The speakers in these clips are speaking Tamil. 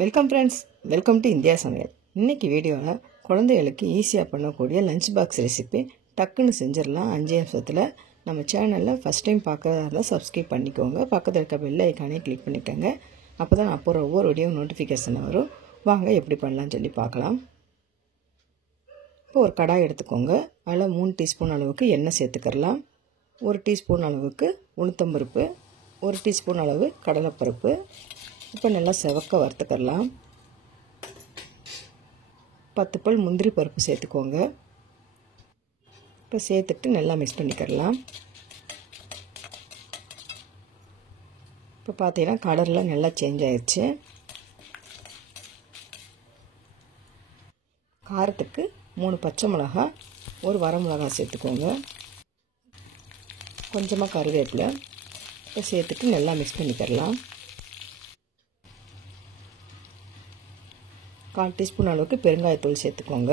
Welcome friends, welcome to India சமையல். இன்றைக்கி வீடியோவில் குழந்தைகளுக்கு ஈஸியாக பண்ணக்கூடிய லஞ்ச் பாக்ஸ் ரெசிபி டக்குன்னு செஞ்சிடலாம் 5 நிமிஷத்தில். நம்ம சேனலில் ஃபஸ்ட் டைம் பார்க்குறதா இருந்தால் சப்ஸ்கிரைப் பண்ணிக்கோங்க. பக்கத்தில் இருக்க பெல் ஐக்கானே கிளிக் பண்ணிக்கோங்க. அப்போ தான் நான் போகிற ஒவ்வொரு வீடியோ நோட்டிஃபிகேஷன் வரும். வாங்க எப்படி பண்ணலான்னு சொல்லி பார்க்கலாம். இப்போ ஒரு கடாய் எடுத்துக்கோங்க. அதில் 3 டீஸ்பூன் அளவுக்கு எண்ணெய் சேர்த்துக்கலாம். 1 டீஸ்பூன் அளவுக்கு உளுத்தம்பருப்பு, 1 டீஸ்பூன் அளவு கடலைப்பருப்பு. இப்போ நல்லா செவக்க வறுத்துக்கலாம். 10 பல் முந்திரி பருப்பு சேர்த்துக்கோங்க. இப்போ சேர்த்துட்டு நல்லா மிக்ஸ் பண்ணிக்கலாம். இப்போ பார்த்தீங்கன்னா கலர்லாம் நல்லா சேஞ்ச் ஆயிடுச்சு. காரத்துக்கு 3 பச்சை மிளகாய், 1 வரமிளகாய் சேர்த்துக்கோங்க. கொஞ்சமாக கருவேப்பிலை இப்போ சேர்த்துட்டு நல்லா மிக்ஸ் பண்ணிக்கலாம். 1/4 டீஸ்பூன் அளவுக்கு பெருங்காயத்தூள் சேர்த்துக்கோங்க.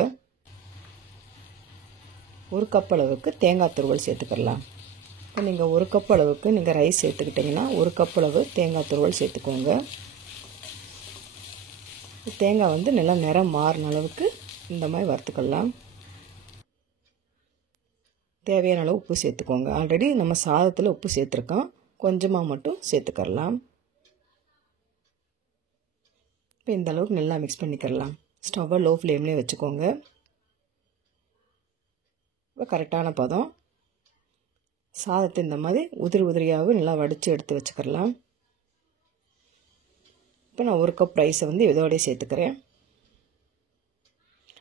1 கப் அளவுக்கு தேங்காய் துருவல் சேர்த்துக்கலாம். இப்போ நீங்கள் 1 கப் அளவுக்கு நீங்கள் ரைஸ் சேர்த்துக்கிட்டிங்கன்னா 1 கப் அளவு தேங்காய் துருவல் சேர்த்துக்கோங்க. தேங்காய் வந்து நல்லா நிறம் மாறின அளவுக்கு இந்த மாதிரி வறுத்துக்கலாம். தேவையான அளவு உப்பு சேர்த்துக்கோங்க. ஆல்ரெடி நம்ம சாதத்தில் உப்பு சேர்த்துருக்கோம், கொஞ்சமாக மட்டும் சேர்த்துக்கலாம். இப்போ இந்த அளவுக்கு நல்லா மிக்ஸ் பண்ணிக்கலாம். ஸ்டவ்வை லோ ஃப்ளேம்லேயே வச்சுக்கோங்க. இப்போ கரெக்டான பதம். சாதத்தை இந்த மாதிரி உதிரியாகவும் நல்லா வடித்து எடுத்து வச்சுக்கலாம். இப்போ நான் 1 கப் ரைஸை வந்து இதோடய சேர்த்துக்கிறேன்.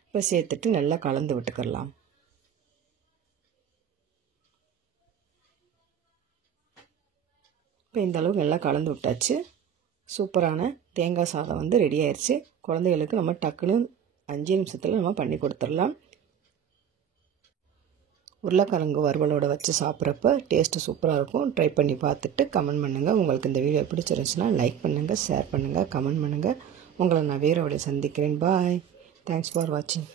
இப்போ சேர்த்துட்டு நல்லா கலந்து விட்டுக்கலாம். இப்போ இந்த அளவுக்கு நல்லா கலந்து விட்டாச்சு. சூப்பரான தேங்காய் சாதம் வந்து ரெடி ஆயிடுச்சு. குழந்தைகளுக்கு நம்ம டக்குன்னு 5 நிமிஷத்தில் நம்ம பண்ணி கொடுத்துடலாம். உருளைக்கிழங்கு வறுவலோடு வச்சு சாப்பிட்றப்ப டேஸ்ட்டு சூப்பராக இருக்கும். ட்ரை பண்ணி பார்த்துட்டு கமெண்ட் பண்ணுங்கள். உங்களுக்கு இந்த வீடியோ பிடிச்சிருந்துச்சுன்னா லைக் பண்ணுங்கள், ஷேர் பண்ணுங்கள், கமெண்ட் பண்ணுங்கள். உங்களை நான் வேறு வழியை சந்திக்கிறேன். பாய். தேங்க்ஸ் ஃபார் வாட்சிங்.